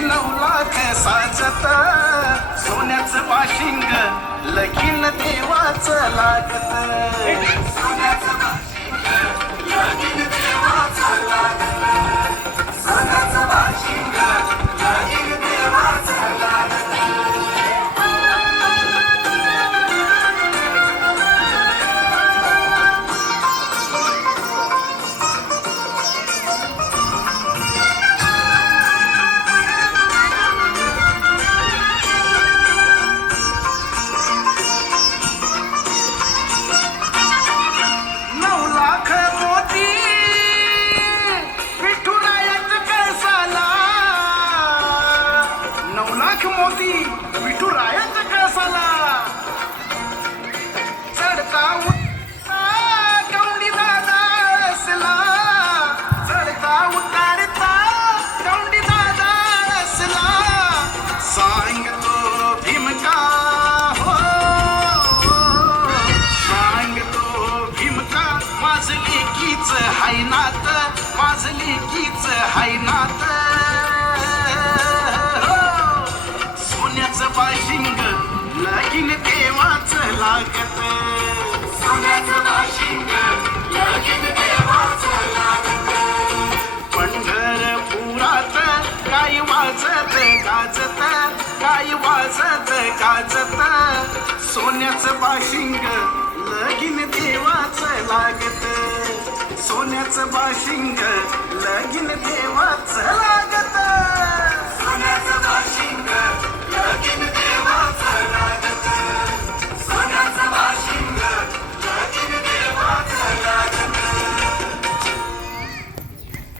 लवला कसा जत सोन्याचं पाशिंग लगीन देवाचं लागतं. हायनात माजली कीच हायनात. हो, सोन्याचं बाशिंग लगीन देवाच लागत. सोन्याचं बाशिंग लगीन देवाच लागत. पंढरपुरात काय वाजत गाजत काय वाजत गाजत. सोन्याचं बाशिंग लगीन देवा सोन्याचं बाशिंग लगीन देवा चला.